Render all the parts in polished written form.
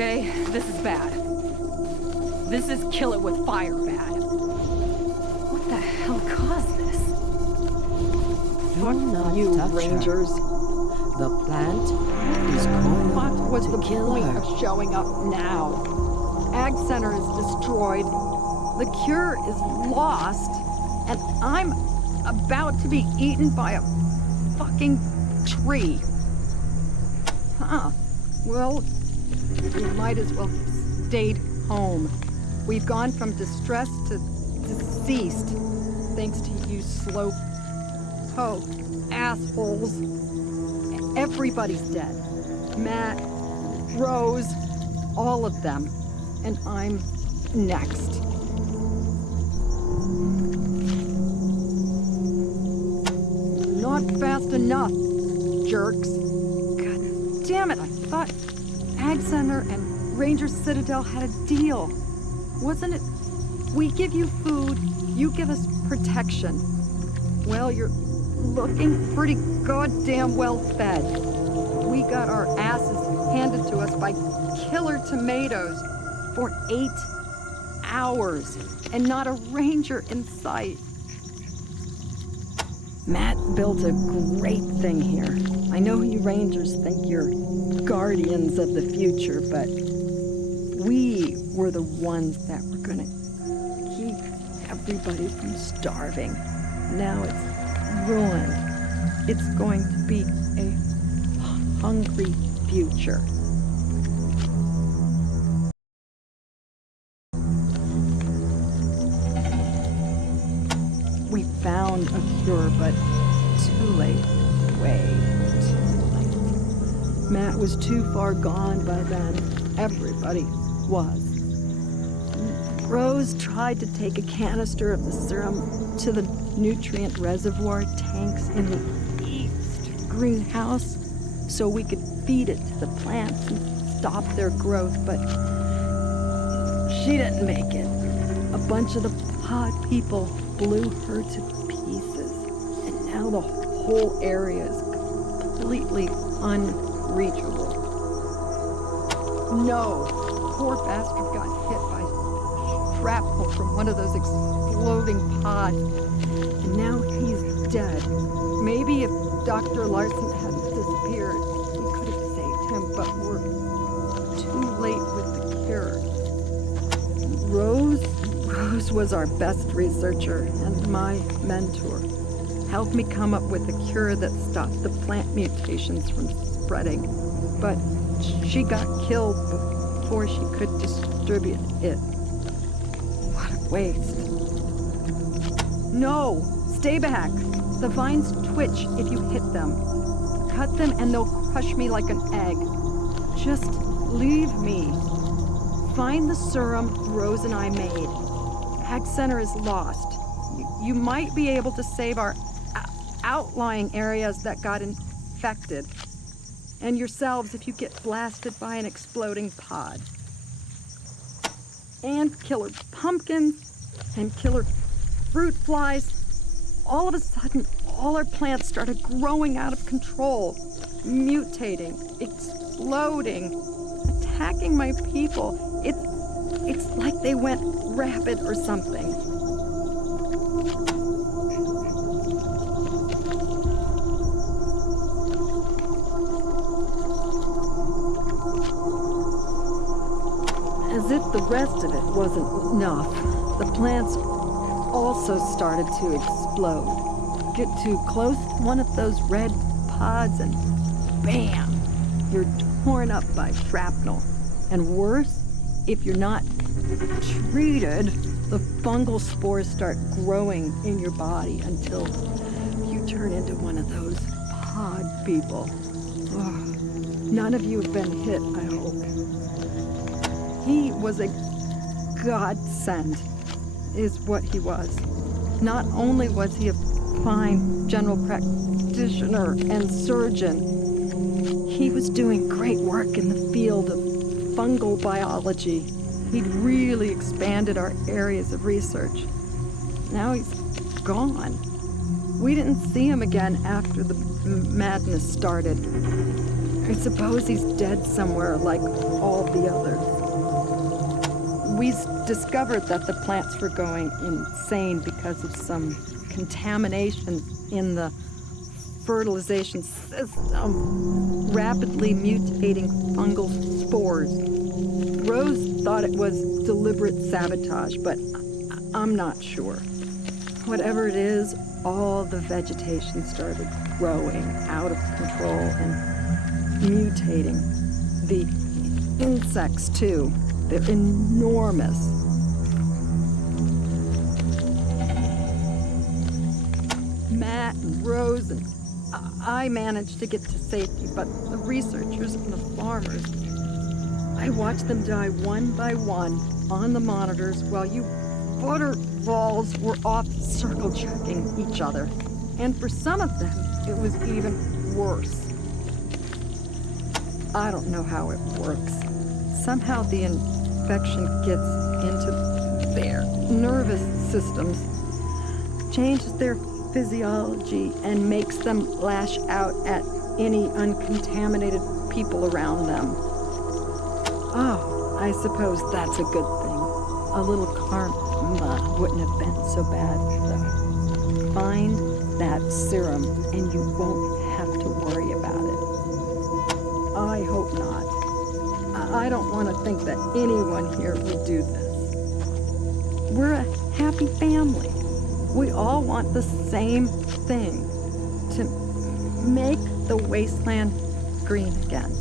Okay, this is bad. This is kill it with fire bad. What the hell caused this? Do not you, touch Rangers. her. The plant is going What was to the kill point her. of showing up now? Ag Center is destroyed, the cure is lost, and I'm about to be eaten by a fucking tree. Huh. Well, we might as well have stayed home. We've gone from distressed to deceased, thanks to you slow poke assholes. Everybody's dead. Matt, Rose, all of them. And I'm next. Not fast enough, jerks. God damn it, I thought Ag Center and Ranger Citadel had a deal. Wasn't it? We give you food, you give us protection. Well, you're looking pretty goddamn well fed. We got our asses handed to us by killer tomatoes for 8 hours, and not a ranger in sight. Matt built a great thing here. I know you rangers think you're guardians of the future, but we were the ones that were gonna keep everybody from starving. Now it's ruined. It's going to be a hungry future. We found a cure, but too late. Way too late. Matt was too far gone by then. Everybody was. Rose tried to take a canister of the serum to the nutrient reservoir tanks in the east greenhouse so we could feed it to the plants and stop their growth, but she didn't make it. A bunch of the pod people blew her to pieces, and now the whole area is completely unreachable. No, poor bastard got hit by shrapnel from one of those exploding pods, and now he's dead. Maybe if Dr. Larson hadn't disappeared, we could have saved him, but we're too late with the cure. Rose was our best researcher and my mentor. Helped me come up with a cure that stopped the plant mutations from spreading. But she got killed before she could distribute it. What a waste. No! Stay back! The vines twitch if you hit them. Cut them and they'll crush me like an egg. Just leave me. Find the serum Rose and I made. Ag Center is lost. You might be able to save our outlying areas that got infected. And yourselves if you get blasted by an exploding pod. And killer pumpkins and killer fruit flies. All of a sudden, all our plants started growing out of control, mutating, exploding, attacking my people. It's like they went rabid or something. As if the rest of it wasn't enough, the plants also started to explode. Get too close to one of those red pods and bam, you're torn up by shrapnel. And worse, if you're not treated, the fungal spores start growing in your body until you turn into one of those pod people. Oh, none of you have been hit, I hope. He was a godsend, is what he was. Not only was he a fine general practitioner and surgeon, he was doing great work in the field of fungal biology. He'd really expanded our areas of research. Now he's gone. We didn't see him again after the madness started. I suppose he's dead somewhere like all the others. We discovered that the plants were going insane because of some contamination in the fertilization system, rapidly mutating fungal spores. Rose thought it was deliberate sabotage, but I'm not sure. Whatever it is, all the vegetation started growing out of control and mutating. The insects, too. They're enormous. Matt and Rose and I managed to get to safety, but the researchers and the farmers, I watched them die one by one on the monitors while you butterballs were off circle checking each other. And for some of them, it was even worse. I don't know how it works. Somehow the infection gets into their nervous systems, changes their physiology, and makes them lash out at any uncontaminated people around them. Oh, I suppose that's a good thing. A little karma wouldn't have been so bad, though. Find that serum, and you won't have to worry about it. I hope not. I don't want to think that anyone here would do this. We're a happy family. We all want the same thing, to make the wasteland green again.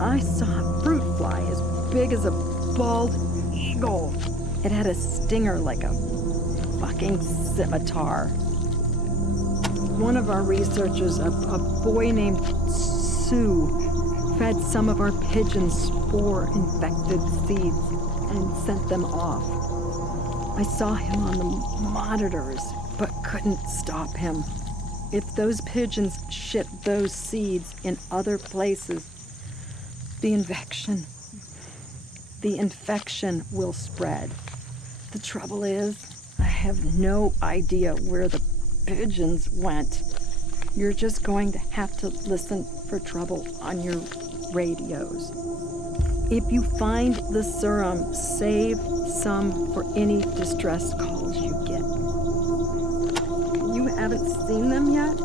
I saw a fruit fly as big as a bald eagle. It had a stinger like a fucking scimitar. One of our researchers, a boy named Sue, fed some of our pigeons spore-infected seeds and sent them off. I saw him on the monitors, but couldn't stop him. If those pigeons shit those seeds in other places, the infection will spread. The trouble is, I have no idea where the pigeons went. You're just going to have to listen for trouble on your radios. If you find the serum, save some for any distress calls you get. You haven't seen them yet?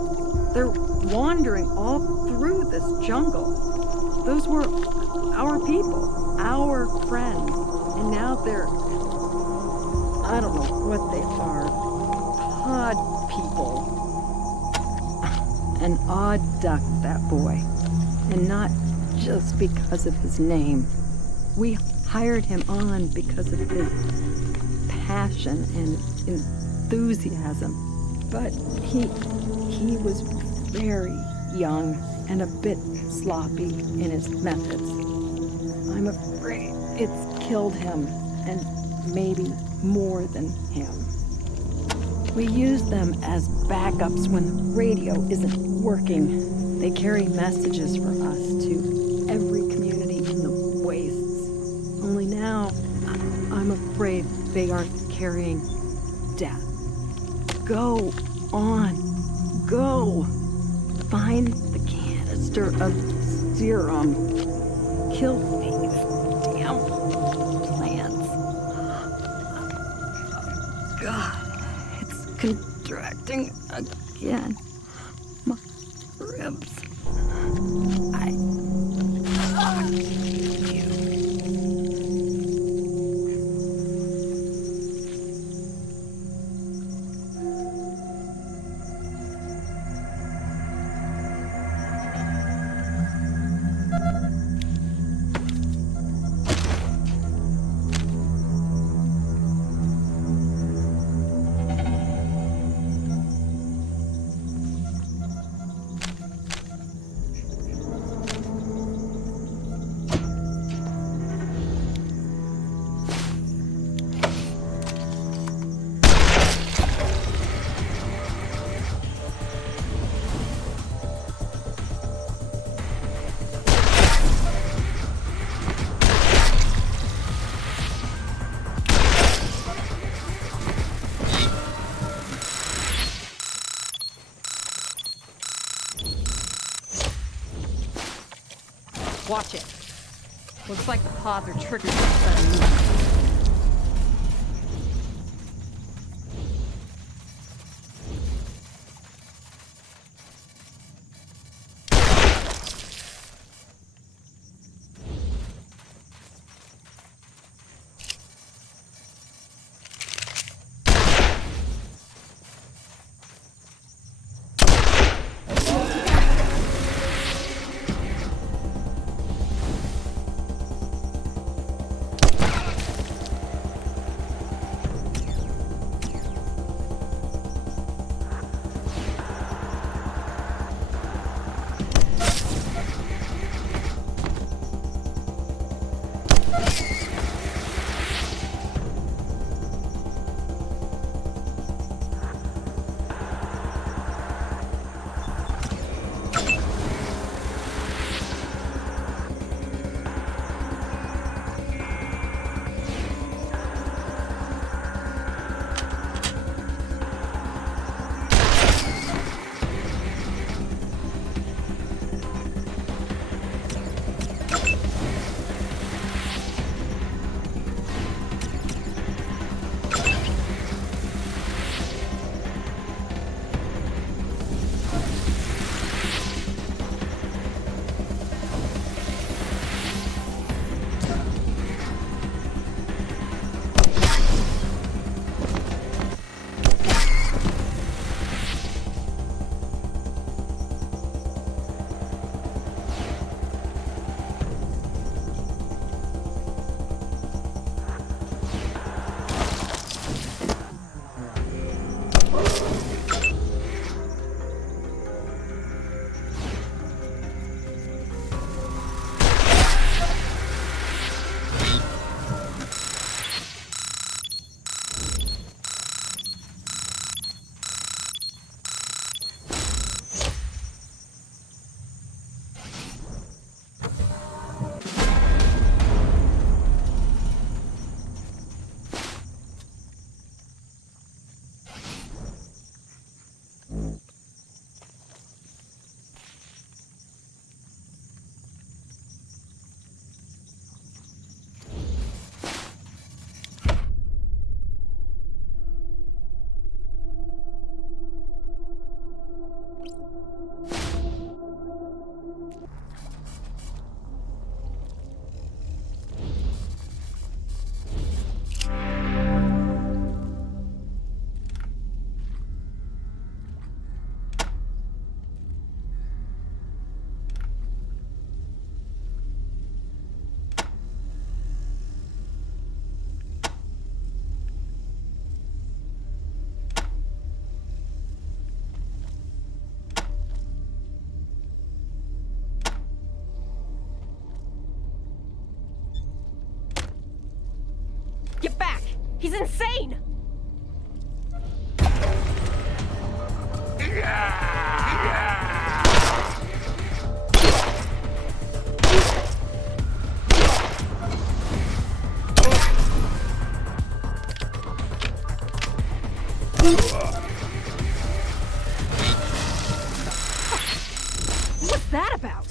They're wandering all through this jungle. Those were our people, our friends, and now they're, I don't know what they are, pod people. An odd duck, that boy, and not just because of his name. We hired him on because of his passion and enthusiasm, but he was very young and a bit sloppy in his methods. I'm afraid it's killed him, and maybe more than him. We use them as backups when the radio isn't working. They carry messages for us to every community in the wastes. Only now, I'm afraid they aren't carrying death. Go on. Go. Find the canister of serum. Kill these damn plants. God, it's contracting again. My ribs. Fuck you. Watch it. Looks like the pods are triggered for sudden movement. Get back! He's insane! What's that about?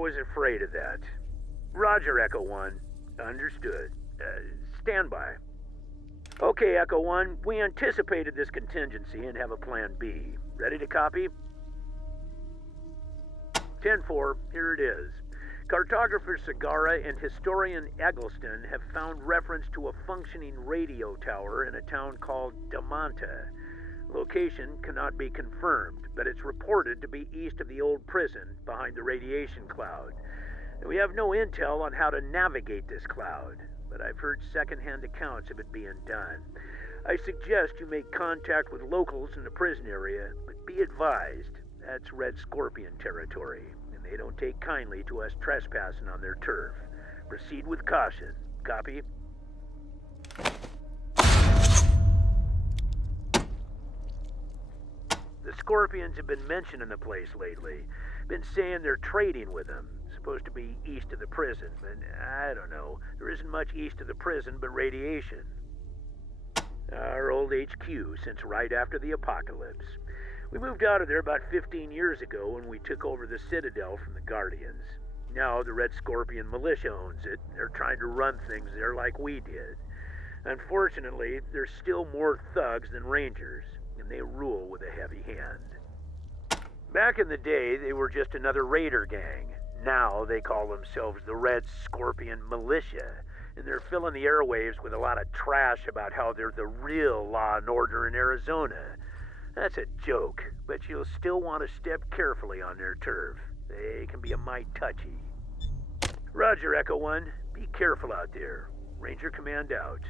was afraid of that. Roger, Echo 1. Understood. Stand by. Okay, Echo 1. We anticipated this contingency and have a plan B. Ready to copy? 10-4, here it is. Cartographer Sagara and historian Eggleston have found reference to a functioning radio tower in a town called Damanta. Location cannot be confirmed, but it's reported to be east of the old prison, behind the radiation cloud. We have no intel on how to navigate this cloud, but I've heard second-hand accounts of it being done. I suggest you make contact with locals in the prison area, but be advised, that's Red Scorpion territory, and they don't take kindly to us trespassing on their turf. Proceed with caution. Copy? The Scorpions have been mentioning the place lately. Been saying they're trading with them. Supposed to be east of the prison, but I don't know. There isn't much east of the prison but radiation. Our old HQ since right after the apocalypse. We moved out of there about 15 years ago when we took over the Citadel from the Guardians. Now the Red Scorpion militia owns it. They're trying to run things there like we did. Unfortunately, there's still more thugs than rangers, and they rule with a heavy hand. Back in the day, they were just another raider gang. Now they call themselves the Red Scorpion Militia, and they're filling the airwaves with a lot of trash about how they're the real law and order in Arizona. That's a joke, but you'll still want to step carefully on their turf. They can be a mite touchy. Roger, Echo 1. Be careful out there. Ranger Command out.